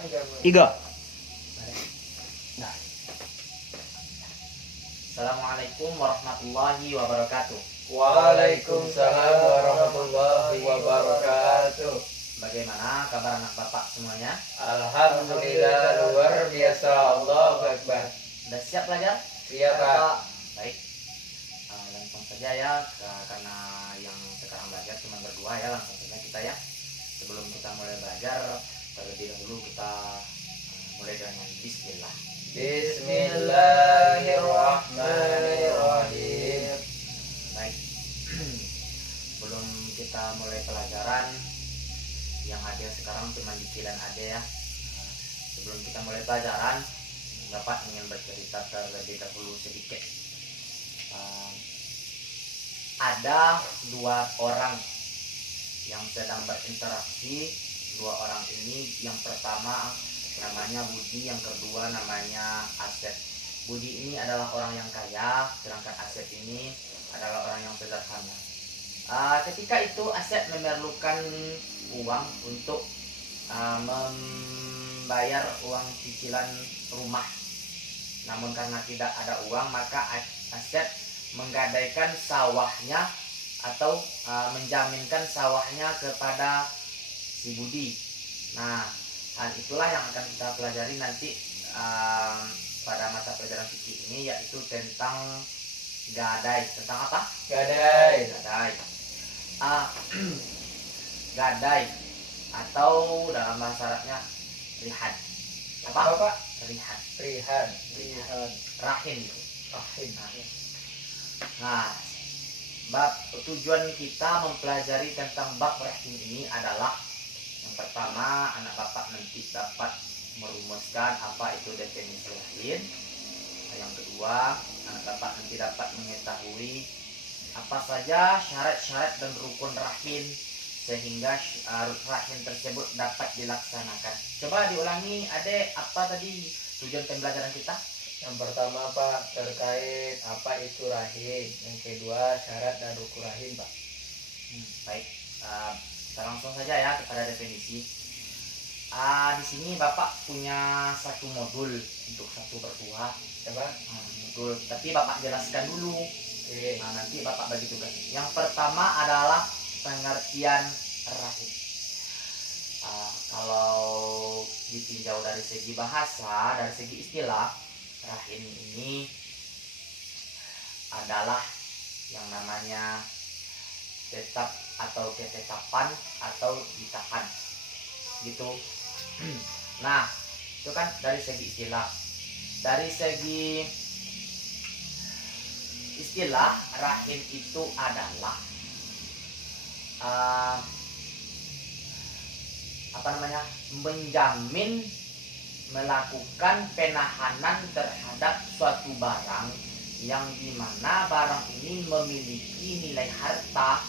Tiga. Assalamualaikum warahmatullahi wabarakatuh. Waalaikumsalam warahmatullahi wabarakatuh. Bagaimana kabar anak bapak semuanya? Alhamdulillah luar biasa. Allahu Akbar. Sudah siap belajar? Siap, Pak. Baik. Langsung saja ya, karena yang sekarang belajar cuma berdua ya, langsung saja kita ya. Sebelum kita mulai belajar, terlebih dahulu kita mulai dengan bismillah. Bismillahirrahmanirrahim. Baik. Sebelum kita mulai pelajaran, yang hadir sekarang cuma Diki dan Ade ya. Sebelum kita mulai pelajaran, Bapak ingin bercerita terlebih dahulu sedikit. Ada dua orang yang sedang berinteraksi. Dua orang ini, yang pertama namanya Budi, yang kedua namanya Asep. Budi ini adalah orang yang kaya, sedangkan Asep ini adalah orang yang sederhana. Ketika itu Asep memerlukan uang untuk membayar uang cicilan rumah. Namun karena tidak ada uang, maka Asep menggadaikan sawahnya atau menjaminkan sawahnya kepada si Budi. Nah, hal itulah yang akan kita pelajari nanti pada mata pelajaran fikih ini, yaitu tentang gadai. Tentang apa? Gadai. Gadai. Gadai atau dalam bahasa Arabnya rihan. Apa? Pak? Rihan. Rihan. Rahin. Rahim. Nah, bab tujuan kita mempelajari tentang bab rahim ini adalah yang pertama, anak bapak nanti dapat merumuskan apa itu definisi rahim. Yang kedua, anak bapak nanti dapat mengetahui apa saja syarat-syarat dan rukun rahim sehingga rahim tersebut dapat dilaksanakan. Coba diulangi, Adek, apa tadi tujuan pembelajaran kita? Yang pertama, Pak, terkait apa itu rahim. Yang kedua, syarat dan rukun rahim, Pak. Baik, kita langsung saja ya kepada definisi. Di sini Bapak punya satu modul untuk satu berdua. Coba. Modul, tapi Bapak jelaskan dulu. Oke. Nanti Bapak bagi tugas. Yang pertama adalah pengertian rahim. Kalau ditinjau dari segi bahasa, dari segi istilah, rahim ini adalah yang namanya tetap atau ketetapan atau ditahan gitu. Nah, itu kan dari segi istilah. Dari segi istilah, rahim itu adalah menjamin, melakukan penahanan terhadap suatu barang yang dimana barang ini memiliki nilai harta.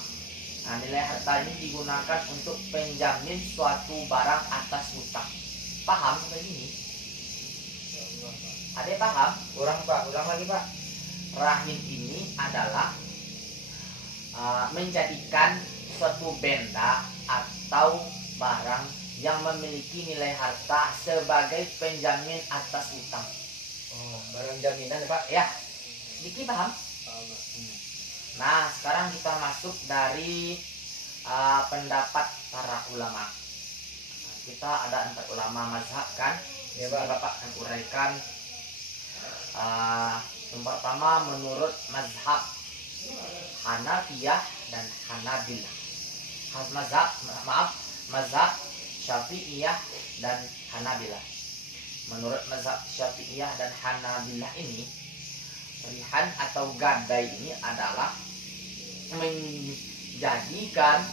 Nah, nilai harta ini digunakan untuk penjamin suatu barang atas hutang. Paham sampai sini? Ada paham? Ulang, Pak. Ulang lagi, Pak. Rahim ini adalah menjadikan suatu benda atau barang yang memiliki nilai harta sebagai penjamin atas hutang. Oh, barang jaminan, Pak. Ya, Diki paham? Nah, sekarang kita masuk dari pendapat para ulama. Kita ada 4 ulama mazhab kan? Ya, Pak. Pak. Bapak akan uraikan. Yang pertama menurut mazhab Hanafiyah dan Hanabilah. Mazhab Syafi'iyah dan Hanabilah. Menurut mazhab Syafi'iyah dan Hanabilah ini, rihan atau gadai ini adalah menjadikan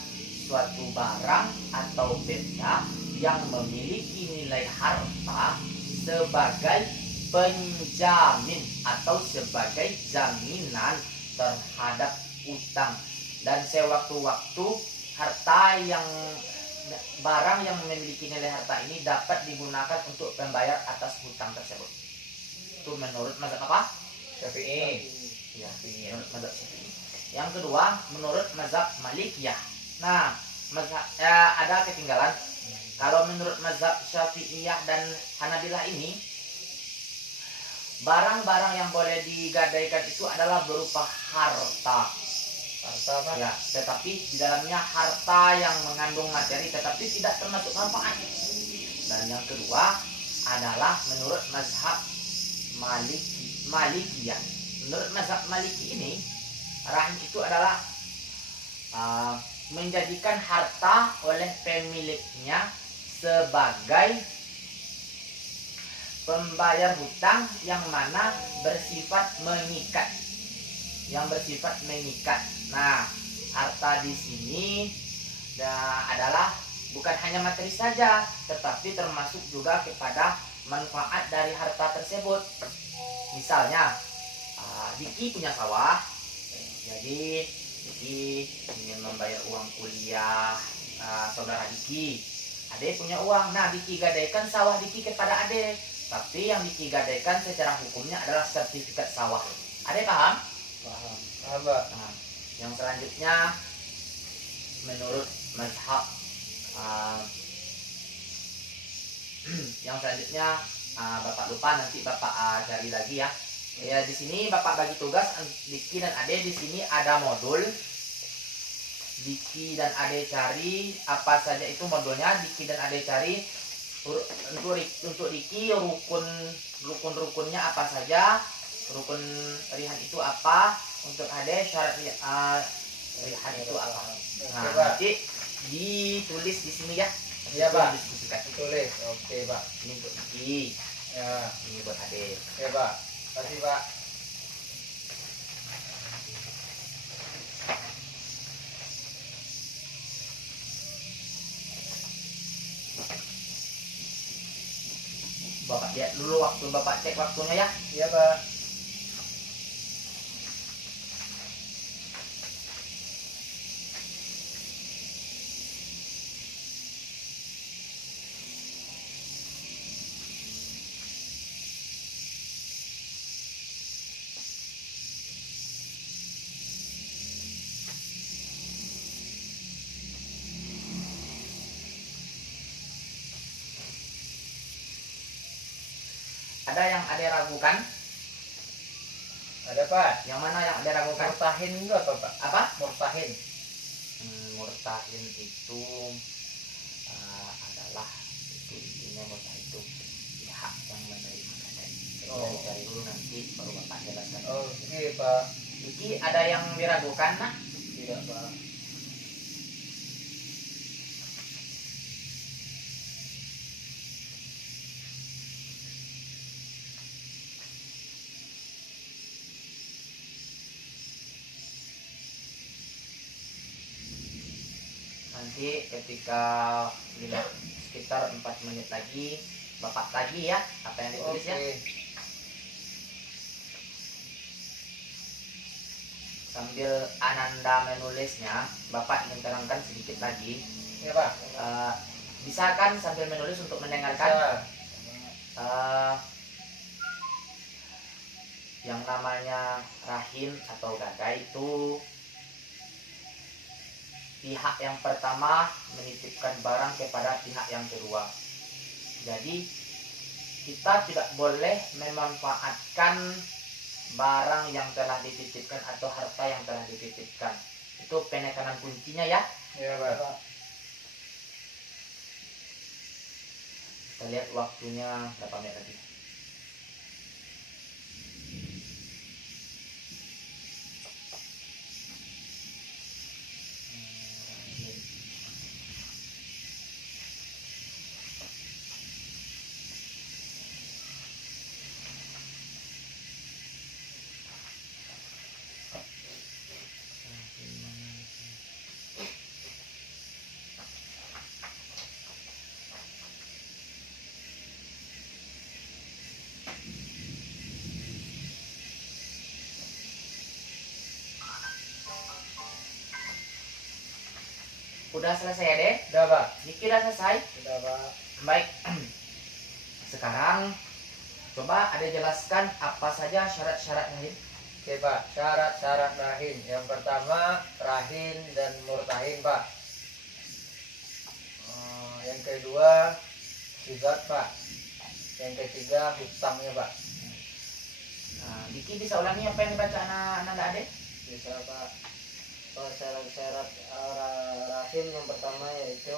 suatu barang atau benda yang memiliki nilai harta sebagai penjamin atau sebagai jaminan terhadap utang, dan sewaktu-waktu barang yang memiliki nilai harta ini dapat digunakan untuk pembayar atas hutang tersebut. Itu menurut mazhab apa? Syafi'i. Ya, menurut mazhab Syafi'i. Yang kedua menurut mazhab Malikiyah. Nah, mazhab ada ketinggalan. Kalau menurut mazhab Syafi'iyah dan Hanabilah ini, barang-barang yang boleh digadaikan itu adalah berupa harta. Harta Pak. Ya, tetapi di dalamnya harta yang mengandung materi tetapi tidak termasuk manfaat. Dan yang kedua adalah menurut mazhab Malikiyah. Menurut mazhab Maliki ini, rahim itu adalah menjadikan harta oleh pemiliknya sebagai pembayar hutang yang mana bersifat mengikat. Nah, harta di sini adalah bukan hanya materi saja, tetapi termasuk juga kepada manfaat dari harta tersebut. Misalnya, Diki punya sawah, jadi Diki ingin membayar uang kuliah saudara Diki. Ade punya uang, nah Diki gadaikan sawah Diki kepada Ade. Tapi yang Diki gadaikan secara hukumnya adalah sertifikat sawah. Ade paham? Paham. Pak. Nah, yang selanjutnya menurut mazhab Bapak lupa, nanti Bapak cari lagi ya. Ya di sini Bapak bagi tugas Diki dan Ade, di sini ada modul. Diki dan Ade cari apa saja itu modulnya. Diki dan Ade cari untuk Diki rukun-rukunnya apa saja. Rukun rihan itu apa, untuk Ade syarat rihan itu apa. Nah, nanti ditulis di sini ya. Iya Pak. Diskusikan. Ditulis. Oke Pak. Ini untuk Diki, Ya. ini buat Ade. Oke Pak. Terima kasih Pak. Bapak lihat dulu waktu, Bapak cek waktunya ya. Iya Pak. Ada yang Ade ragukan? Ada Pak. Yang mana yang Ade ragukan? Murtahin itu apa Pak? Apa? Murtahin. Murtahin itu adalah itu intinya murtahin itu pihak yang menerima gadai. Oh. Cari dulu nanti baru Bapak jelaskan. Oke Pak. Iki ada yang diragukan nah? Tidak Pak. Nanti ketika sekitar 4 menit lagi Bapak tagih ya apa yang ditulis ya. Sambil Ananda menulisnya, Bapak ingin terangkan sedikit lagi. Ya Pak. Bisa kan sambil menulis untuk mendengarkan? Ya. Yang namanya rahin atau gadai itu pihak yang pertama menitipkan barang kepada pihak yang kedua. Jadi kita tidak boleh memanfaatkan barang yang telah dititipkan atau harta yang telah dititipkan. Itu penekanan kuncinya ya. Ya Pak. Kita lihat waktunya berapa menit lagi. Udah selesai ya deh? Udah Pak. Diki udah selesai? Udah Pak. Baik. Sekarang coba ada jelaskan apa saja syarat-syarat rahin. Oke Pak. Syarat-syarat rahin. Yang pertama rahin dan murtahin Pak. Yang Yang kedua sigat Pak. Yang ketiga hutangnya Pak. Nah, Diki bisa ulangi apa yang dibaca anak adek? Bisa Pak. Syarat-syarat rahim yang pertama yaitu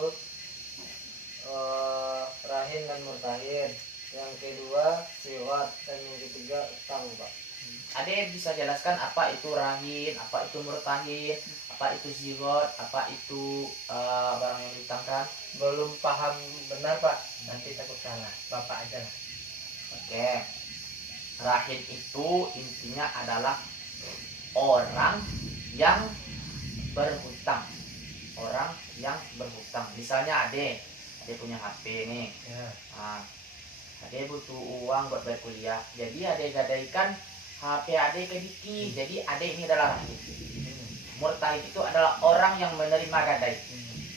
rahim dan murtahin. Yang kedua siwat dan yang ketiga utang Pak. Adek bisa jelaskan apa itu rahin, apa itu murtahin, apa itu zigot, apa itu barang yang diutangkan? Belum paham benar Pak, nanti takut salah. Bapak aja lah. Oke. Rahin itu intinya adalah orang yang berhutang. Orang yang berhutang. Misalnya Ade punya HP nih. Ya. Nah, Ade butuh uang buat bayar kuliah. Jadi Ade gadaikan HP Ade ke Diki. Jadi Ade ini adalah rahin. Murtahid itu adalah orang yang menerima gadai.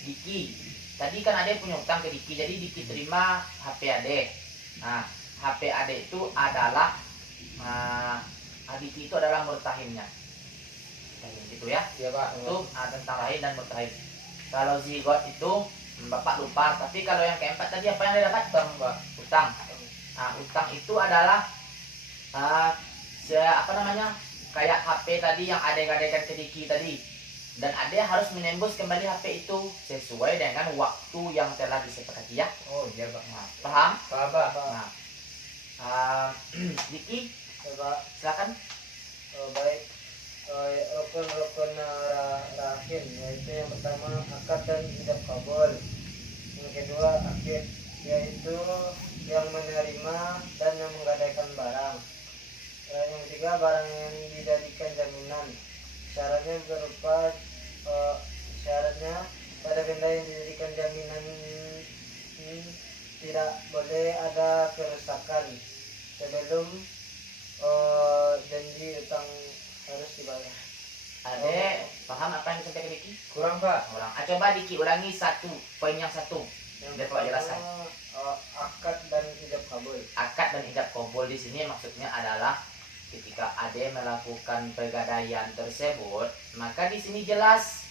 Diki. Tadi kan Ade punya hutang ke Diki. Jadi Diki terima HP Ade. Nah, HP Ade itu adalah Diki itu adalah murtahinnya. Gitu ya. Iya Pak. Itu tentang rahin dan murtahid. Kalau zigot itu Bapak lupa. Tapi kalau yang keempat tadi apa yang Ade dapat? Utang Pak. Utang. Nah, utang itu adalah apa namanya, kayak HP tadi yang Ade gadaikan ke Diki tadi, dan Ade harus menembus kembali HP itu sesuai dengan waktu yang telah disepakati ya. Oh iya Pak. Nah, paham? Paham Pak. Nah, Diki Ya, Pak. silakan. Baik. Rukun-rukun rahim yaitu yang pertama akad dan ijab kabul. Yang kedua akid yaitu yang menerima dan yang menggadaikan barang. Yang ketiga barang yang dijadikan jaminan. Syaratnya berupa syaratnya pada benda yang dijadikan jaminan tidak boleh ada kerusakan sebelum janji utang harus dibayar. Ade paham apa yang disampaikan Diki? Kurang Pak. Ulang. Coba Diki ulangi poin yang satu. Yang Biar Pak jelaskan. akad dan ijab kabul. Akad dan ijab kabul di sini maksudnya adalah ketika Ade melakukan pegadaian tersebut, maka di sini jelas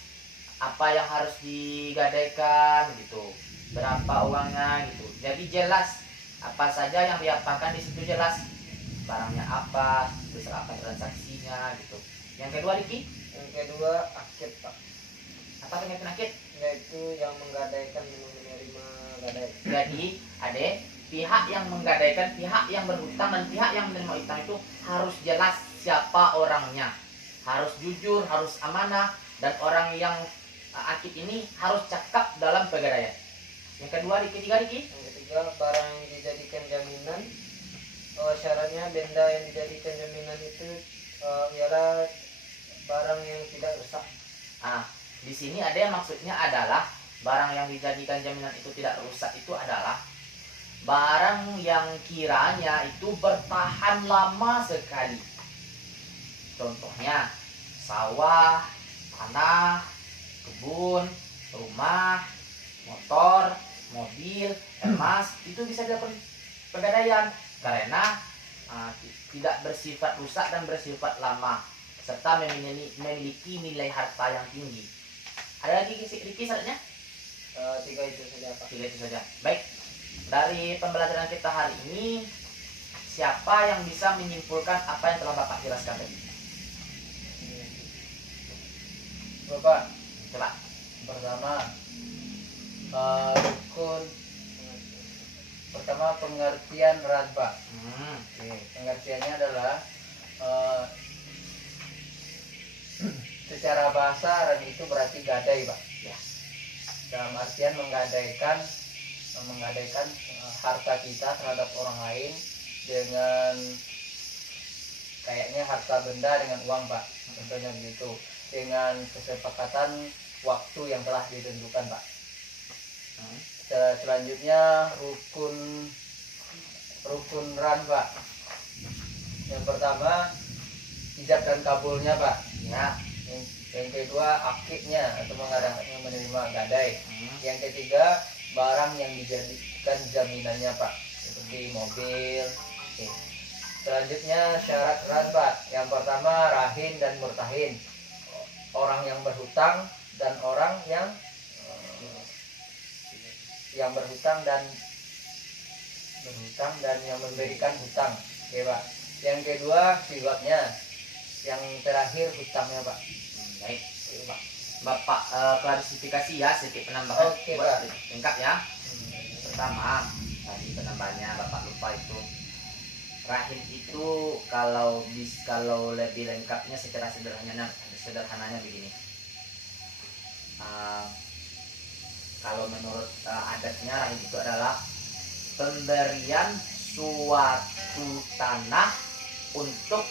apa yang harus digadaikan gitu, berapa uangnya gitu. Jadi jelas apa saja yang diapakan di situ, jelas barangnya apa, besar apa transaksinya gitu. Yang kedua Diki, Yang kedua akid Pak, apa pengertian akid? yaitu yang menggadaikan dan menerima gadai. Jadi Ade, pihak yang menggadaikan, pihak yang berhutang dan pihak yang menerima utang itu harus jelas siapa orangnya, harus jujur, harus amanah, dan orang yang akid ini harus cakap dalam pegadaian. Yang kedua Diki, Yang ketiga barang yang dijadikan jaminan. Syaratnya benda yang dijadikan jaminan itu ialah barang yang tidak rusak. Di sini ada yang maksudnya adalah barang yang dijadikan jaminan itu tidak rusak itu adalah barang yang kiranya itu bertahan lama sekali. Contohnya sawah, tanah, kebun, rumah, motor, mobil, emas, itu bisa dilakukan pegadaian karena tidak bersifat rusak dan bersifat lama serta memiliki nilai harta yang tinggi. Ada lagi Riki syaratnya? Tiga itu saja Pak. Tiga itu saja. Baik, dari pembelajaran kita hari ini, siapa yang bisa menyimpulkan apa yang telah Bapak jelaskan tadi? Bapak, Coba. pertama rukun pertama pengertian rad Pak. Oke, pengertiannya adalah secara bahasa rad itu berarti gadai Pak. Ya. Dalam artian menggadaikan harta kita terhadap orang lain dengan kayaknya harta benda dengan uang Pak, contohnya begitu, dengan kesepakatan waktu yang telah ditentukan Pak. Selanjutnya rukun ran Pak. Yang pertama ijab dan kabulnya Pak. Ya. Yang kedua akiknya atau mengadakan menerima gadai. Yang ketiga barang yang dijadikan jaminannya Pak, seperti mobil. Oke. Selanjutnya syarat ran Pak. Yang pertama rahin dan murtahin, orang yang berhutang dan orang yang yang berhutang dan yang memberikan hutang. Oke Pak. Yang kedua siwaknya. Yang terakhir hutangnya Pak. Baik, Pak. Bapak klarifikasi ya, sedikit penambahan. Oke, buat Pak. lengkap ya. Pertama, tadi penambahannya Bapak lupa itu. Rahim itu kalau lebih lengkapnya secara sederhananya begini. Kalau menurut adatnya rahim itu adalah pemberian suatu tanah untuk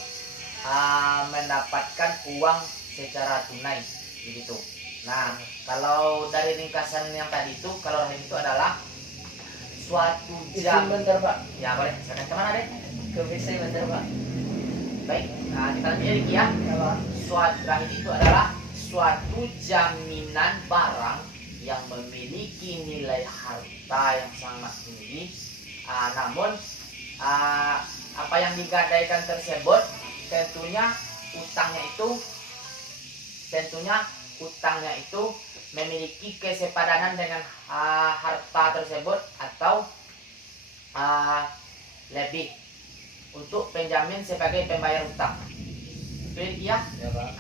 mendapatkan uang secara tunai begitu. Nah, kalau dari ringkasan yang tadi itu, kalau rahim itu adalah suatu Izin bentar Pak. Ya boleh, silakan kemana deh? Ke WC bentar Pak. Baik, kita lanjut lagi ya. Ya Pak. Suatu rahim itu adalah suatu jaminan barang yang memiliki nilai harta yang sangat tinggi. Namun apa yang digadaikan tersebut tentunya utangnya itu memiliki kesepadanan dengan harta tersebut atau lebih untuk penjamin sebagai pembayar utang. Itu ya. Ya Pak.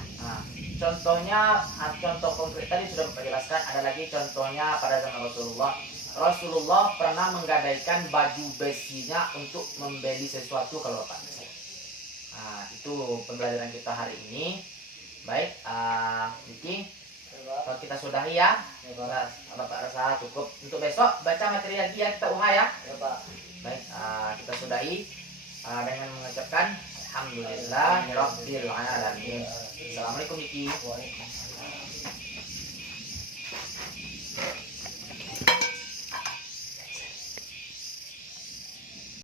Contohnya, contoh konkret tadi sudah Bapak jelaskan. Ada lagi contohnya pada zaman Rasulullah. Rasulullah pernah menggadaikan baju besinya untuk membeli sesuatu kalau Bapak. Itu pembelajaran kita hari ini. Baik, Diki, kalau kita sudahi ya. Bapak rasa cukup untuk besok baca materi lagi ya, kita uha ya. Ya Pak. Baik, kita sudahi dengan mengucapkan Alhamdulillahirabbil alamin. Assalamualaikum Diki. Waalaikumsalam.